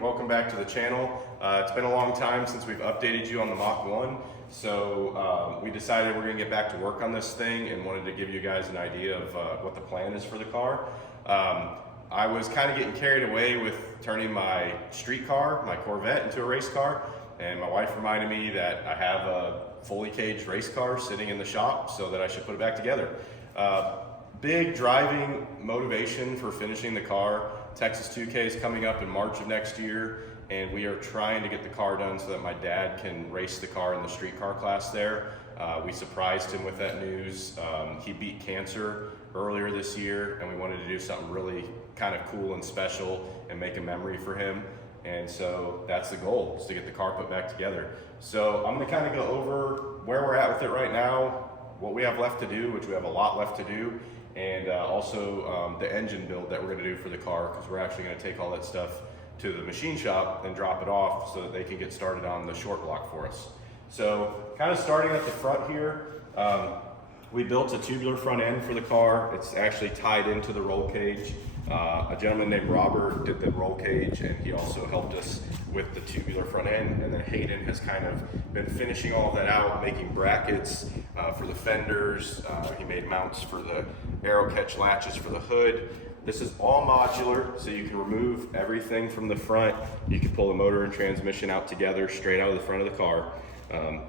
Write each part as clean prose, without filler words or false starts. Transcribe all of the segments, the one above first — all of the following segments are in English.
welcome back to the channel. It's been a long time since we've updated you on the Mach 1, so we decided we're going to get back to work on this thing and wanted to give you guys an idea of what the plan is for the car. I was kind of getting carried away with turning my street car, my Corvette, into a race car, and my wife reminded me that I have a fully caged race car sitting in the shop, so that I should put it back together. Big driving motivation for finishing the car. Texas 2K is coming up in March of next year, and we are trying to get the car done so that my dad can race the car in the street car class there. We surprised him with that news. He beat cancer earlier this year, and we wanted to do something really kind of cool and special and make a memory for him. And so that's the goal, is to get the car put back together. So I'm gonna kind of go over where we're at with it right now, what we have left to do, which we have a lot left to do, and also the engine build that we're gonna do for the car, because we're actually gonna take all that stuff to the machine shop and drop it off so that they can get started on the short block for us. So kind of starting at the front here, we built a tubular front end for the car. It's actually tied into the roll cage. A gentleman named Robert did the roll cage, and he also helped us with the tubular front end. And then Hayden has kind of been finishing all of that out, making brackets for the fenders. He made mounts for the arrow catch latches for the hood. This is all modular, so you can remove everything from the front. You can pull the motor and transmission out together straight out of the front of the car.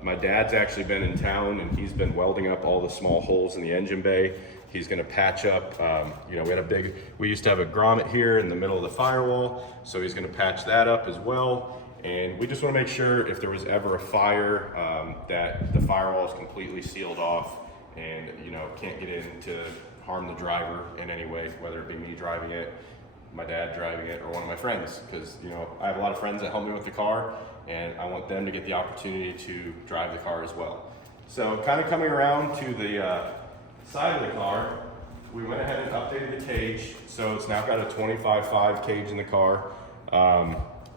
My dad's actually been in town, and he's been welding up all the small holes in the engine bay. He's gonna patch up, you know, we used to have a grommet here in the middle of the firewall, so he's gonna patch that up as well. And we just wanna make sure if there was ever a fire, that the firewall is completely sealed off and, you know, can't get in to harm the driver in any way, whether it be me driving it, my dad driving it, or one of my friends. Because, you know, I have a lot of friends that help me with the car, and I want them to get the opportunity to drive the car as well. So kind of coming around to the side of the car, we went ahead and updated the cage, so it's now got a 25.5 cage in the car.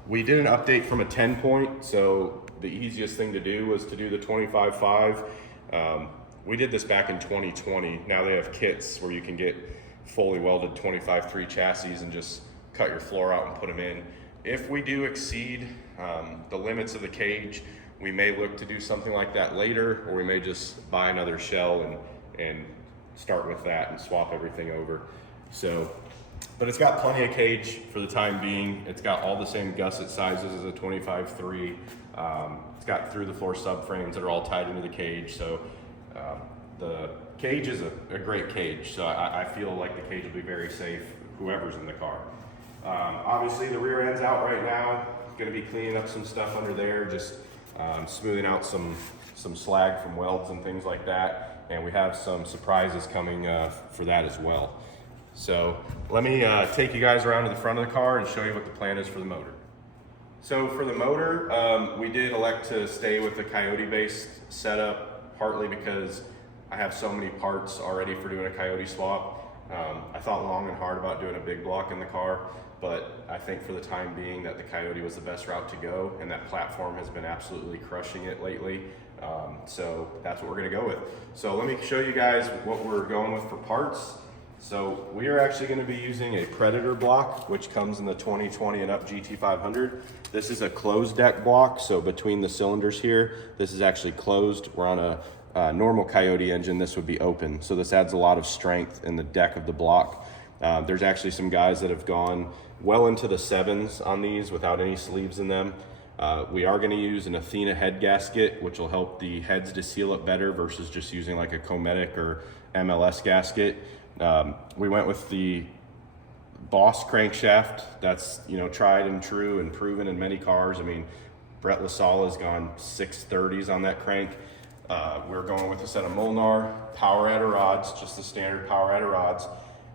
We did an update from a 10 point, so the easiest thing to do was to do the 25.5. We did this back in 2020. Now they have kits where you can get fully welded 25.3 chassis and just cut your floor out and put them in. If we do exceed the limits of the cage, we may look to do something like that later, or we may just buy another shell and start with that and swap everything over. So, but it's got plenty of cage for the time being. It's got all the same gusset sizes as a 25.3. It's got through the floor subframes that are all tied into the cage. So the cage is a great cage. So I feel like the cage will be very safe, whoever's in the car. Obviously the rear end's out right now. Gonna be cleaning up some stuff under there, just smoothing out some slag from welds and things like that. And we have some surprises coming for that as well. So let me take you guys around to the front of the car and show you what the plan is for the motor. So for the motor, we did elect to stay with the Coyote based setup, partly because I have so many parts already for doing a Coyote swap. I thought long and hard about doing a big block in the car, but I think for the time being that the Coyote was the best route to go, and that platform has been absolutely crushing it lately. So that's what we're gonna go with. So let me show you guys what we're going with for parts. So we are actually gonna be using a Predator block, which comes in the 2020 and up GT500. This is a closed deck block, so between the cylinders here, this is actually closed. We're on a normal Coyote engine, this would be open. So this adds a lot of strength in the deck of the block. There's actually some guys that have gone well into the 7s on these without any sleeves in them. We are going to use an Athena head gasket, which will help the heads to seal it better versus just using like a Cometic or MLS gasket. We went with the Boss crankshaft. That's, you know, tried and true and proven in many cars. I mean, Brett LaSalle has gone 630s on that crank. We're going with a set of Molnar power adder rods, just the standard power adder rods,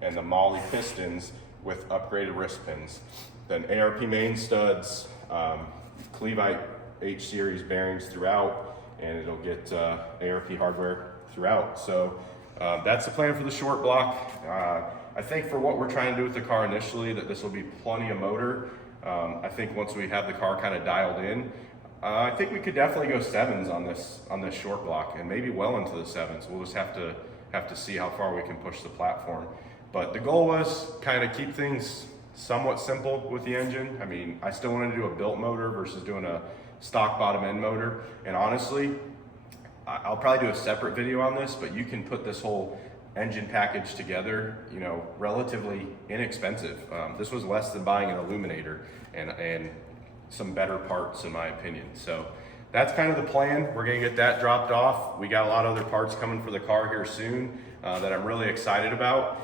and the Molly pistons with upgraded wrist pins. Then ARP main studs, Cleveite H series bearings throughout, and it'll get ARP hardware throughout. So that's the plan for the short block. I think for what we're trying to do with the car initially, that this will be plenty of motor. I think once we have the car kind of dialed in, I think we could definitely go 7s on this short block, and maybe well into the 7s. We'll just have to see how far we can push the platform. But the goal was kind of keep things somewhat simple with the engine. I mean, I still want to do a built motor versus doing a stock bottom end motor. And honestly, I'll probably do a separate video on this, but you can put this whole engine package together, you know, relatively inexpensive. This was less than buying an illuminator and some better parts in my opinion. So that's kind of the plan. We're gonna get that dropped off. We got a lot of other parts coming for the car here soon that I'm really excited about.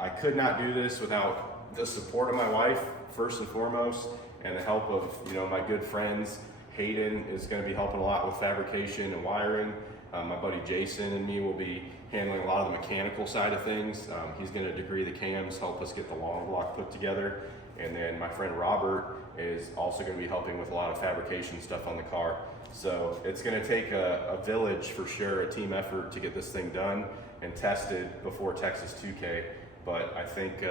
I could not do this without the support of my wife, first and foremost, and the help of, you know, my good friends. Hayden is gonna be helping a lot with fabrication and wiring. My buddy Jason and me will be handling a lot of the mechanical side of things. He's gonna degree the cams, help us get the long block put together. And then my friend Robert is also gonna be helping with a lot of fabrication stuff on the car. So it's gonna take a village for sure, a team effort to get this thing done and tested before Texas 2K. But I think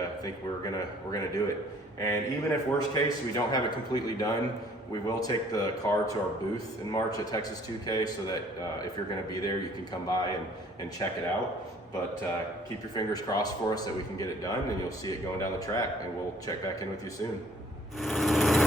we're gonna do it. And even if worst case, we don't have it completely done, we will take the car to our booth in March at Texas 2K so that if you're gonna be there, you can come by and check it out. But keep your fingers crossed for us that we can get it done, and you'll see it going down the track, and we'll check back in with you soon.